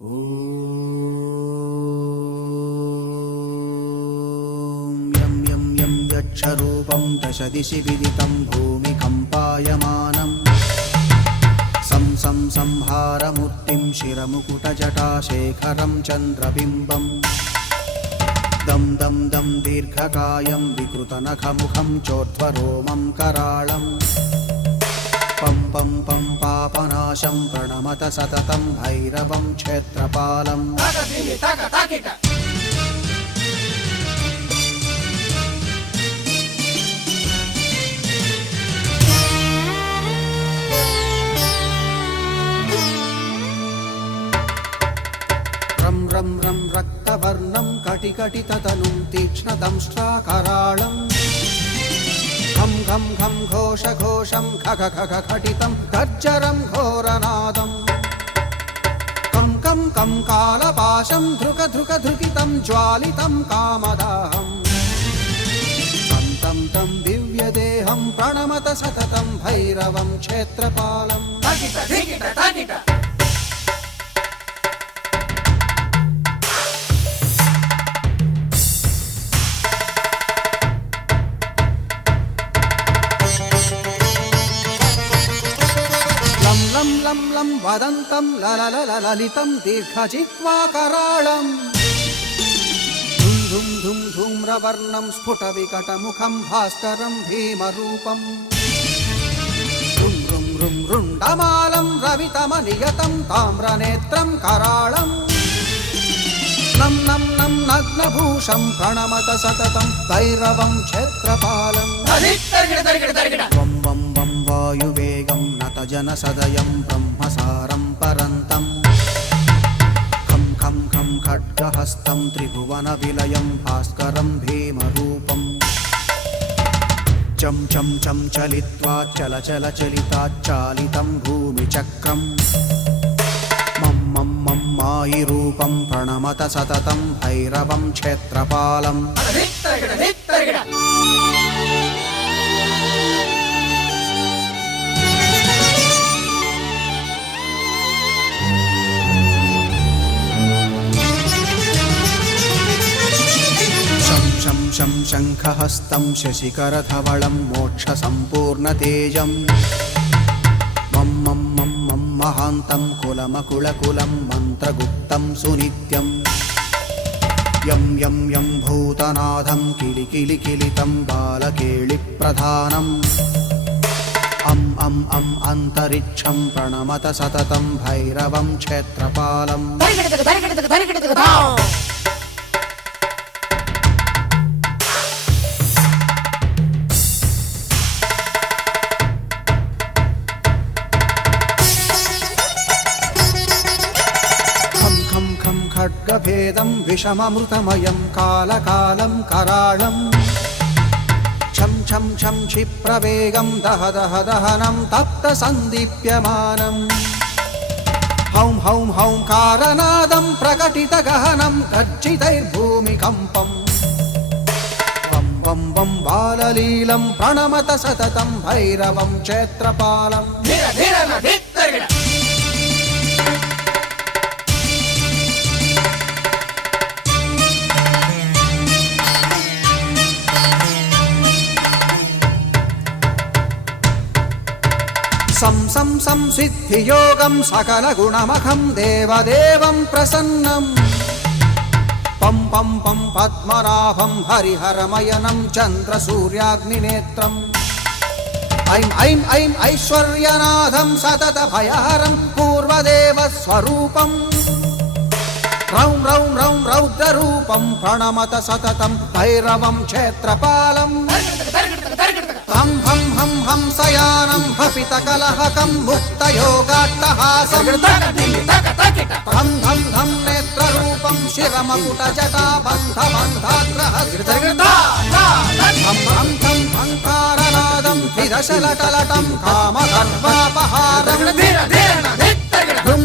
यं यं यं यक्षरूपं दशदिशि विदितं भूमिकम्पायमानं सं सं संहारमूर्तिं शिरमुकुटजटाशेखरं चन्द्रबिम्बं दं दं दं दीर्घकायं विकृतनखमुखं चोर्ध्वरोमं कराळं पं पं पं पापनाशं प्रणमत सततं भैरवं क्षेत्रपालम् रं रं रं रक्तवर्णं कटिकटिततनुं तीक्ष्णदंष्ट्राकराळं घं घं घं घोषघोषं खग खग खटितं गर्जरं घोरनादं कं कं कं कालपाशं धृक धृक धृकितं ज्वालितं कामदाहम् तं तं दिव्यदेहं प्रणमत सततं भैरवं क्षेत्रपालम् लं लं लं वदन्तं ललितं दीर्घजिह्वाकराळं धुं धुं धुं धूम्रवर्णं स्फुटविकटमुखं भास्करं भीमरूपं रुं रुं रुं रुण्डमालं रवितमनियतं ताम्रनेत्रं कराळं नं नं नं नग्नभूषं प्रणमत सततं भैरवं क्षेत्रपालम् वं वं वं वायुवेगं नतजनसदयं ब्रह्मसारं परन्तं खं खं खं खड्गहस्तं त्रिभुवनविलयं भास्करं भीमरूपं चं चं चं चलित्वा चलचलचलिताच्चालितं भूमिचक्रं मं मं मं मायिरूपं प्रणमत सततं भैरवं क्षेत्रपालम् शं शं शङ्खहस्तं शशिकरधवलं मोक्षसम्पूर्णतेजं मं मं मं मं महान्तं कुलमकुलकुलं मन्त्रगुप्तं सुनित्यं यं यं यं भूतनाथं किलिकिलिकिलितं बालकेलिप्रधानम् अं अं अं अन्तरिक्षं प्रणमत सततं भैरवं क्षेत्रपालम् खड्गभेदं विषममृतमयं कालकालं कराळं छं छं छं क्षिप्रवेगं दह दह दहनं तप्तसन्दीप्यमानं हौं हौं हौं कारनादं प्रकटितगहनं गर्जितैर्भूमिकम्पं वं वं वं बाललीलं प्रणमत सततं भैरवं क्षेत्रपालम् सं सं संसिद्धियोगं सकलगुणमखं देवदेवं प्रसन्नं पं पं पं पद्मनाभं हरिहरमयनं चन्द्रसूर्याग्निनेत्रम् ऐं ऐं ऐं ऐश्वर्यनाथं सततभयहरं पूर्वदेवस्वरूपं रौं रौं रौं रौद्ररूपं प्रणमत सततं भैरवं क्षेत्रपालम् हं हं हं हंसयानं हपितकलहकं मुक्तयोगाट्टहासं धं धं धं नेत्ररूपं शिरमकुटजटाबन्धबन्धाग्रहस्तं धं धं धं भङ्कारनादं विदशलटलटं कामगर्वापहारं धुं